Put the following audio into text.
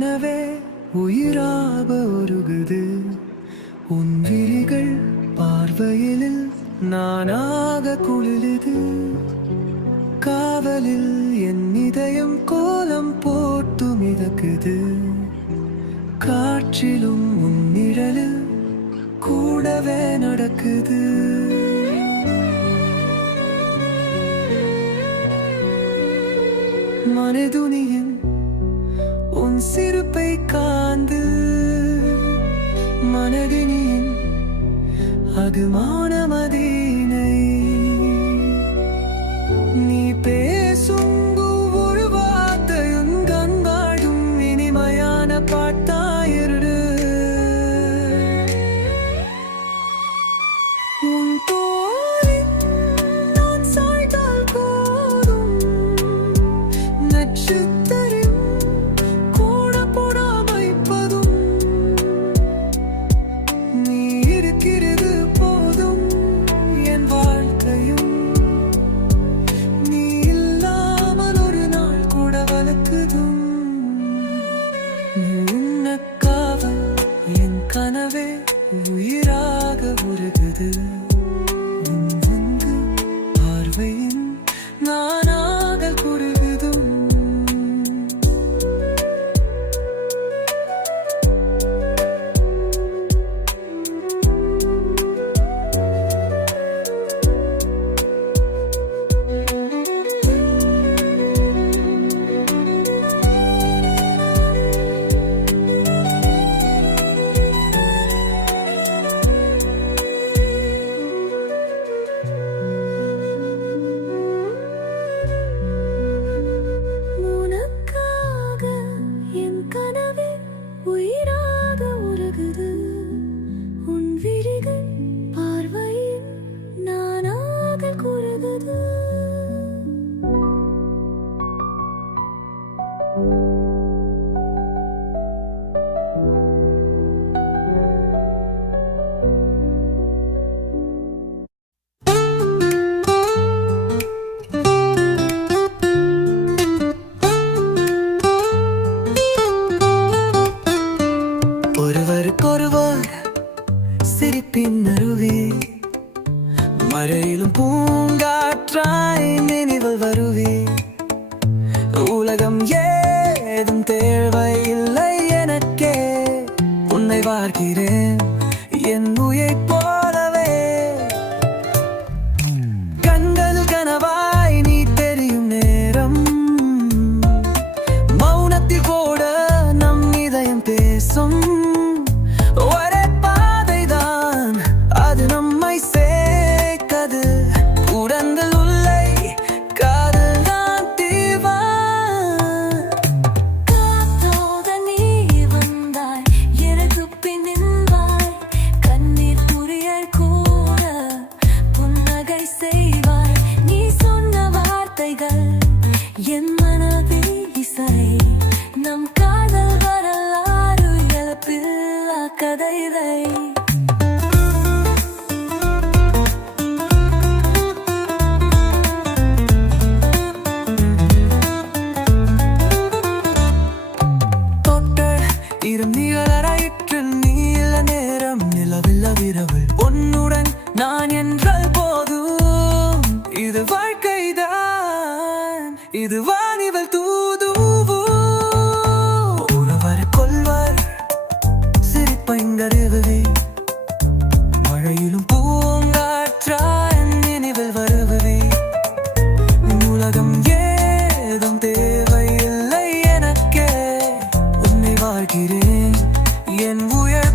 கனவே உயிராக உருகுது உன் விழிகள் பார்வையில் நானாக குளிருது காவலில் என் இதயம் கோலம் போட்டு மிதக்குது காற்றிலும் உன் நிழலில் கூடவே நடக்குது மனதுனியின் உன் சிரிப்பை காந்து மனதினின் அது மானமதீனை நீ பேசும் ஒவ்வொரு வார்த்தையும் கண்காடும் இனிமையான பாட்டாயிரு உன் தோளில் நான் சாய்ந்தால் போதும் நட்சத்திரம் கூட போடாமைப்பதும் நீ இருக்கிறது போதும் என் வாழ்க்கையும் நீ இல்லாமல் ஒரு நாள் கூட வளர்க்குதும் உன்ன காவல் என் கனவே உயிராக உருகுது பார்வையின் நானாக குறுகுதும் உயிராக உருகுது உன் விழிகள் பார்வையில் நானாக குறுகுது ஒருவருக்கொருவர் சிரிப்பின் அருவி மழையிலும் பூங்காற்றாய் நினைவில் வருவி உலகம் ஏதும் தேவையில்லை எனக்கே உன்னை பார்க்கிறேன் என் உயிரை போலவே கண்கள் கனவாய் நீ தெரியும் நேரம் மௌனத்தில் கூட நம் இதயம் பேசும் ஒரே பாதைதான் அது நம்மை சேர்க்கது உடந்தல் உள்ளே காதல் தான் தீவான் காத்தோட நீ வந்தாய் எனக்கு பின்னின்பாய் கண்ணீர் புரியல் கூட புன்னகை செய்வாய் நீ சொன்ன வார்த்தைகள் என் மனதில் இசை நம் காதல் வரலாறு இழப்பில்லா கதைதை நிகழாயிற்று நீல நேரம் நிலவில்ல விரவு உன்னுடன் நான் என்றால் போதும் இது வாழ்க்கைதான் இது வானிவள் தூதுவோ ஒருவர் கொள்வர் சிரிப்பைங்கருவி மழையிலும் பூங்காற்றாய் நினைவில் வருவி உலகம் ஏதும் தேவையில்லை எனக்கே உன்னை வாழ்கிறேன் என் உயிர்